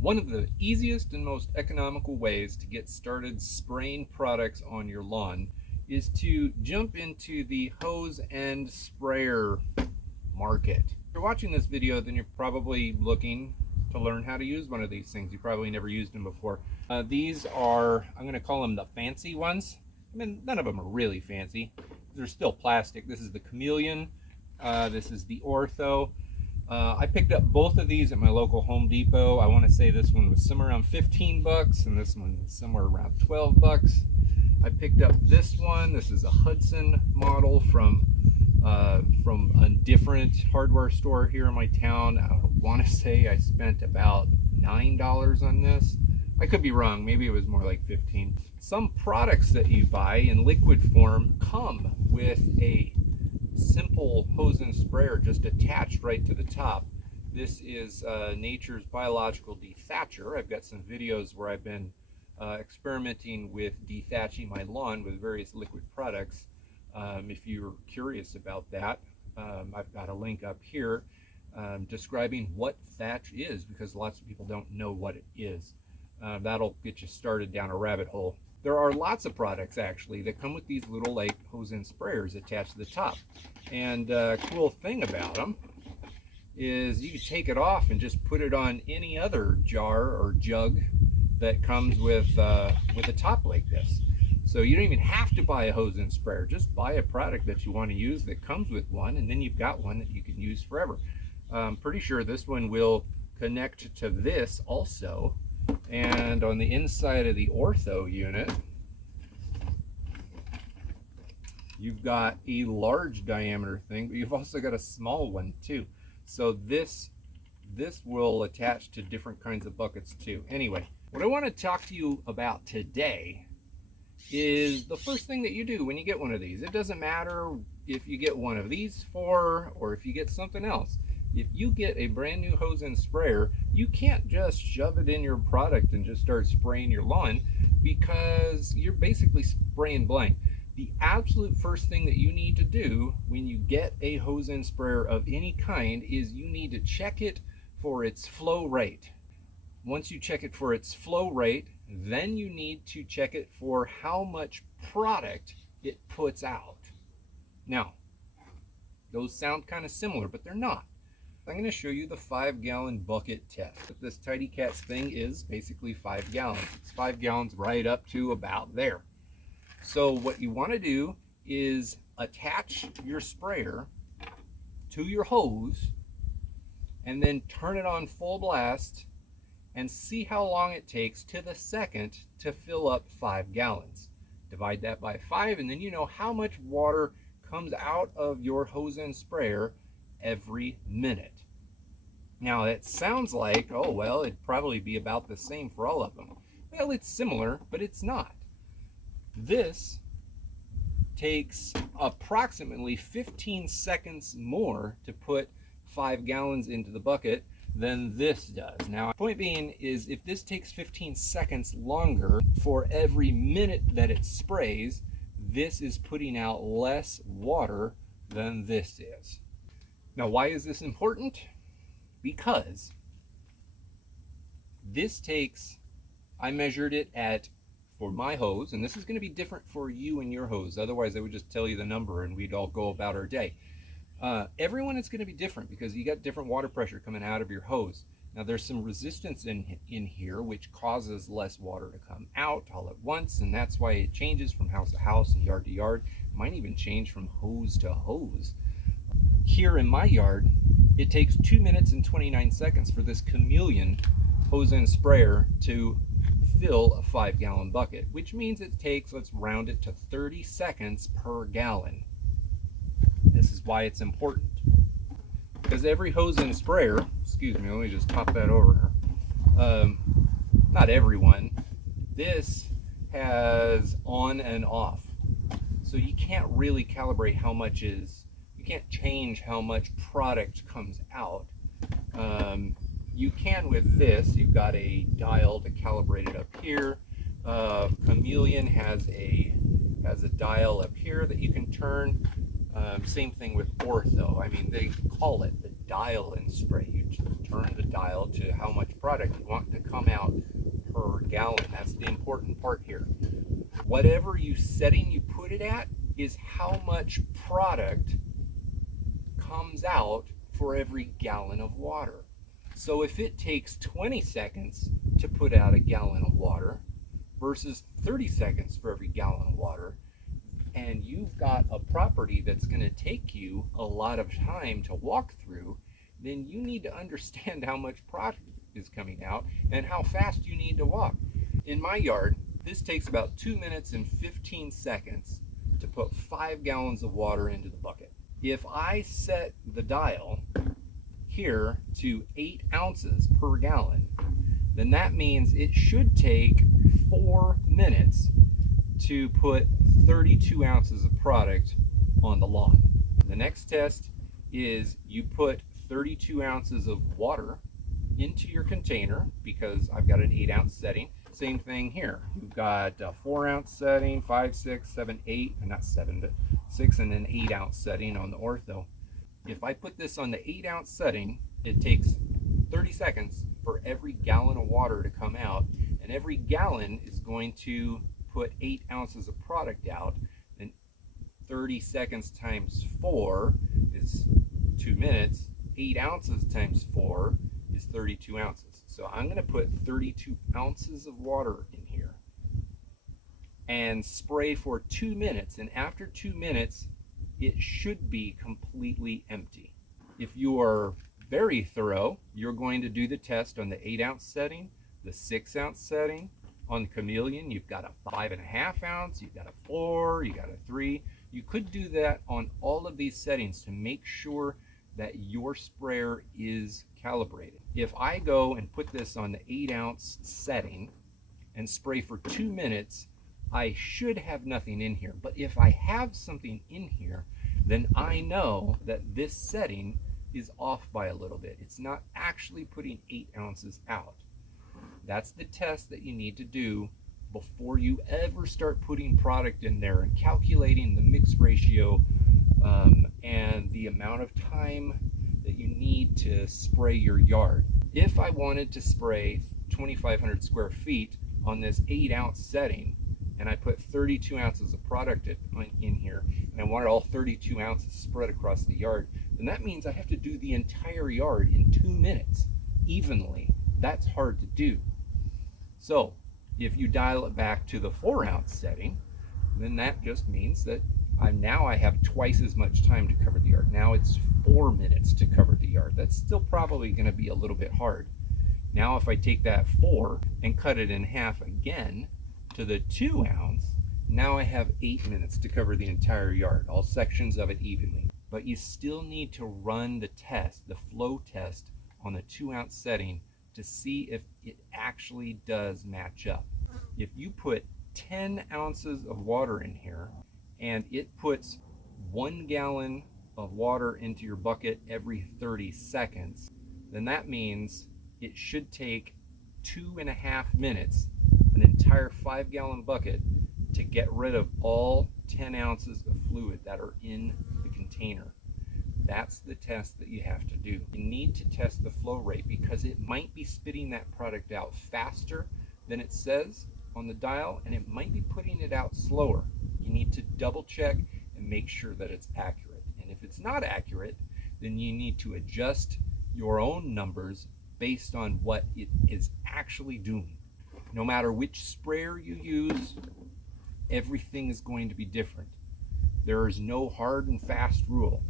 One of the easiest and most economical ways to get started spraying products on your lawn is to jump into the hose and sprayer market. If you're watching this video, then you're probably looking to learn how to use one of these things. You probably never used them before. These are, I'm going to call them the fancy ones. I mean, none of them are really fancy. They're still plastic. This is the Chameleon. This is the Ortho. I picked up both of these at my local Home Depot. I want to say this one was somewhere around 15 bucks and this one was somewhere around 12 bucks. I picked up this one. This is a Hudson model from a different hardware store here in my town. I want to say I spent about $9 on this. I could be wrong. Maybe it was more like 15. Some products that you buy in liquid form come with a simple hose and sprayer just attached right to the top. This is Nature's Biological Dethatcher. I've got some videos where I've been experimenting with dethatching my lawn with various liquid products. If you're curious about that, I've got a link up here describing what thatch is, because lots of people don't know what it is. That'll get you started down a rabbit hole. There are lots of products actually that come with these little like hose and sprayers attached to the top. And cool thing about them is you can take it off and just put it on any other jar or jug that comes with a top like this. So you don't even have to buy a hose and sprayer. Just buy a product that you want to use that comes with one, and then you've got one that you can use forever. I'm pretty sure this one will connect to this also. And on the inside of the Ortho unit, you've got a large diameter thing, but you've also got a small one too. So this will attach to different kinds of buckets too. Anyway, what I want to talk to you about today is the first thing that you do when you get one of these. It doesn't matter if you get one of these four or if you get something else. If you get a brand new hose and sprayer, you can't just shove it in your product and just start spraying your lawn, because you're basically spraying blank. The absolute first thing that you need to do when you get a hose and sprayer of any kind is you need to check it for its flow rate. Once you check it for its flow rate, then you need to check it for how much product it puts out. Now, those sound kind of similar, but they're not. I'm going to show you the 5-gallon bucket test. This Tidy Cats thing is basically 5 gallons. It's 5 gallons right up to about there. So what you want to do is attach your sprayer to your hose and then turn it on full blast and see how long it takes to the second to fill up 5 gallons. Divide that by 5 and then you know how much water comes out of your hose and sprayer every minute. Now it sounds like, oh well, it'd probably be about the same for all of them. Well, it's similar, but it's not. This takes approximately 15 seconds more to put 5 gallons into the bucket than this does. Now, point being is if this takes 15 seconds longer for every minute that it sprays, this is putting out less water than this is. Now, why is this important? Because this takes, I measured it at, for my hose, and this is going to be different for you and your hose. Otherwise, I would just tell you the number and we'd all go about our day. Everyone is going to be different because you got different water pressure coming out of your hose. Now, there's some resistance in here which causes less water to come out all at once, and that's why it changes from house to house and yard to yard. It might even change from hose to hose. Here in my yard, it takes 2 minutes and 29 seconds for this Chameleon hose and sprayer to fill a 5-gallon bucket, which means it takes, let's round it to 30 seconds per gallon. This is why it's important. Because every hose and sprayer, excuse me, let me just pop that over here. Not everyone. This has on and off. So you can't really calibrate how much is, you can't change how much product comes out. You can with this. You've got a dial to calibrate it up here. Chameleon has a dial up here that you can turn. Same thing with Ortho. I mean, they call it the dial and spray. You turn the dial to how much product you want to come out per gallon. That's the important part here. Whatever setting you put it at is how much product comes out for every gallon of water. So if it takes 20 seconds to put out a gallon of water versus 30 seconds for every gallon of water, and you've got a property that's going to take you a lot of time to walk through, then you need to understand how much product is coming out and how fast you need to walk. In my yard, this takes about 2 minutes and 15 seconds to put 5 gallons of water into the bucket. If I set the dial here to 8 ounces per gallon, then that means it should take 4 minutes to put 32 ounces of product on the lawn. The next test is you put 32 ounces of water into your container, because I've got an 8 ounce setting. Same thing here. You've got a 4 ounce setting, 5, 6, 7, 8, and not 7, but 6 and an 8 ounce setting on the ortho. If I put this on the 8 ounce setting, it takes 30 seconds for every gallon of water to come out, and every gallon is going to put 8 ounces of product out, and 30 seconds times 4 is 2 minutes. 8 ounces times 4 is 32 ounces. So I'm going to put 32 ounces of water in here and spray for 2 minutes, and after 2 minutes it should be completely empty. If you are very thorough, you're going to do the test on the 8 ounce setting, the 6 ounce setting. On Chameleon, you've got a 5.5 ounce, you've got a 4, you got a 3. You could do that on all of these settings to make sure that your sprayer is calibrated. If I go and put this on the 8 ounce setting and spray for 2 minutes, I should have nothing in here. But if I have something in here, then I know that this setting is off by a little bit. It's not actually putting 8 ounces out. That's the test that you need to do before you ever start putting product in there and calculating the mix ratio and the amount of time that you need to spray your yard. If I wanted to spray 2,500 square feet on this 8 ounce setting, and I put 32 ounces of product in here, and I wanted all 32 ounces spread across the yard, then that means I have to do the entire yard in 2 minutes evenly. That's hard to do. So if you dial it back to the 4 ounce setting, then that just means that I have twice as much time to cover the yard. Now it's 4 minutes to cover the yard. That's still probably going to be a little bit hard. Now if I take that 4 and cut it in half again to the 2 ounce, now I have 8 minutes to cover the entire yard, all sections of it evenly. But you still need to run the test, the flow test on the 2 ounce setting to see if it actually does match up. If you put 10 ounces of water in here and it puts 1 gallon of water into your bucket every 30 seconds, then that means it should take 2.5 minutes, an entire 5 gallon bucket, to get rid of all 10 ounces of fluid that are in the container. That's the test that you have to do. You need to test the flow rate because it might be spitting that product out faster than it says on the dial, and it might be putting it out slower. You need to double check and make sure that it's accurate. And if it's not accurate, then you need to adjust your own numbers based on what it is actually doing. No matter which sprayer you use, everything is going to be different. There is no hard and fast rule.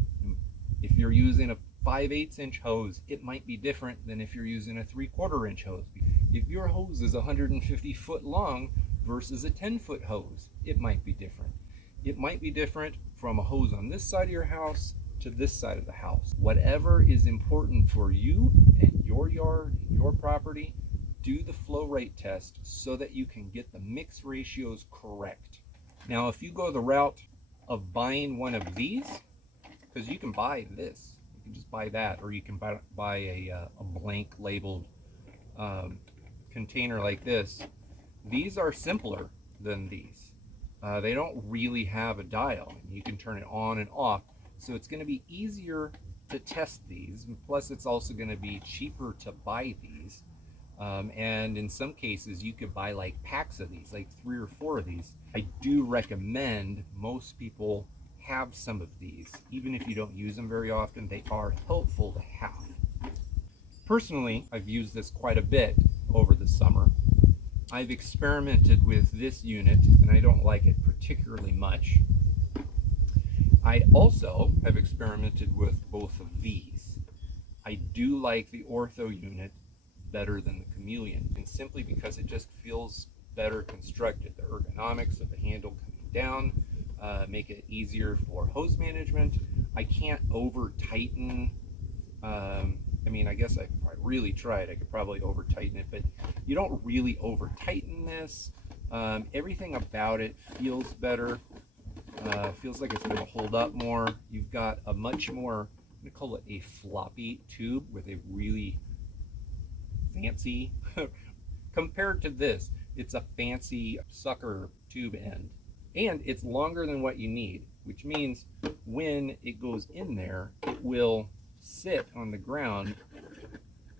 If you're using a 5/8 inch hose, it might be different than if you're using a 3/4 inch hose. If your hose is 150 foot long versus a 10-foot hose, it might be different. It might be different from a hose on this side of your house to this side of the house. Whatever is important for you and your yard, your property, do the flow rate test so that you can get the mix ratios correct. Now, if you go the route of buying one of these, because you can buy this, you can just buy that, or you can buy a blank labeled container like this. These are simpler than these. They don't really have a dial. You can turn it on and off, so it's going to be easier to test these. Plus, it's also going to be cheaper to buy these. And in some cases, you could buy like packs of these, like 3 or 4 of these. I do recommend most people have some of these. Even if you don't use them very often, they are helpful to have. Personally, I've used this quite a bit over the summer. I've experimented with this unit, and I don't like it particularly much. I also have experimented with both of these. I do like the Ortho unit better than the Chameleon, and simply because it just feels better constructed. The ergonomics of the handle coming down make it easier for hose management. I can't over tighten. I mean, I guess if I really tried, I could probably over tighten it, but you don't really over tighten this. Everything about it feels better. Feels like it's going to hold up more. You've got a much more, I'm going to call it a floppy tube with a really fancy, compared to this, it's a fancy sucker tube end. And it's longer than what you need, which means when it goes in there, it will sit on the ground,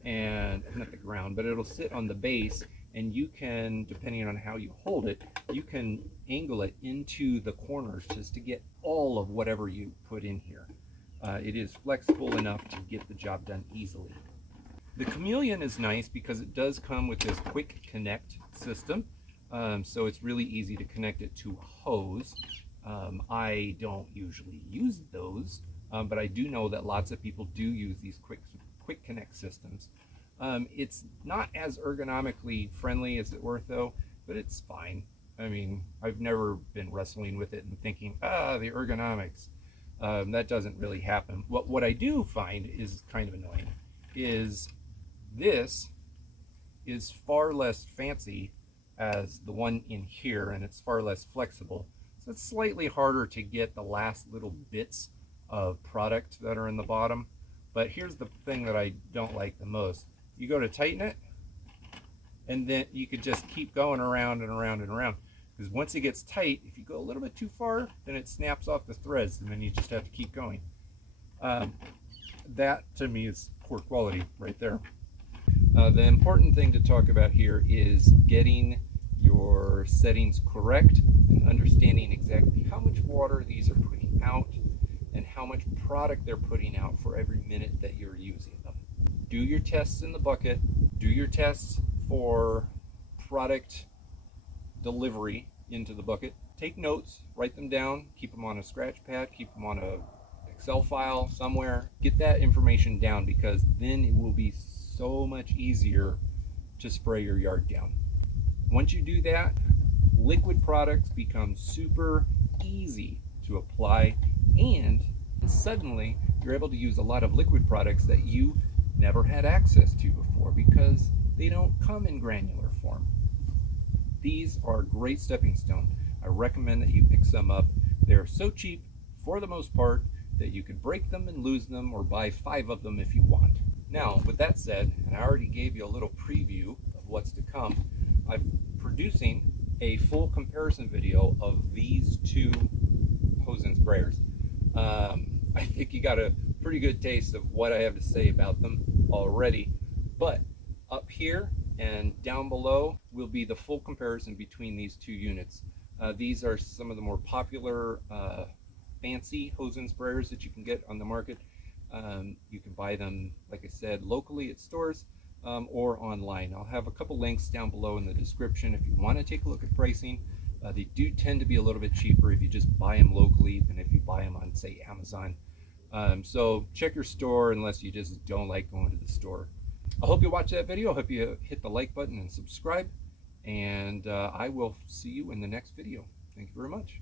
and not the ground, but it'll sit on the base, and you can, depending on how you hold it, you can angle it into the corners just to get all of whatever you put in here. It is flexible enough to get the job done easily. The Chameleon is nice because it does come with this quick connect system, so it's really easy to connect it to a hose. I don't usually use those, but I do know that lots of people do use these quick connect systems. It's not as ergonomically friendly as the Ortho, but it's fine. I mean, I've never been wrestling with it and thinking, the ergonomics. That doesn't really happen. What I do find is kind of annoying is this is far less fancy as the one in here, and it's far less flexible. So it's slightly harder to get the last little bits of product that are in the bottom. But here's the thing that I don't like the most. You go to tighten it, and then you could just keep going around and around and around. Because once it gets tight, if you go a little bit too far, then it snaps off the threads, and then you just have to keep going. That, to me, is poor quality right there. The important thing to talk about here is getting your settings correct and understanding exactly how much water these are putting out and how much product they're putting out for every minute that you're using them. Do your tests in the bucket. Do your tests for product delivery into the bucket. Take notes, write them down, keep them on a scratch pad, keep them on a Excel file somewhere. Get that information down, because then it will be so much easier to spray your yard down. Once you do that, liquid products become super easy to apply, and suddenly you're able to use a lot of liquid products that you never had access to before because they don't come in granular form. These are a great stepping stone. I recommend that you pick some up. They're so cheap for the most part that you could break them and lose them, or buy 5 of them if you want. Now, with that said, and I already gave you a little preview of what's to come, I'm producing a full comparison video of these 2 hose and sprayers. I think you got a pretty good taste of what I have to say about them already, but up here and down below will be the full comparison between these 2 units. These are some of the more popular fancy hose and sprayers that you can get on the market. You can buy them, like I said, locally at stores or online. I'll have a couple links down below in the description if you want to take a look at pricing. They do tend to be a little bit cheaper if you just buy them locally than if you buy them on, say, Amazon. So check your store unless you just don't like going to the store. I hope you watch that video. I hope you hit the like button and subscribe, and I will see you in the next video. Thank you very much.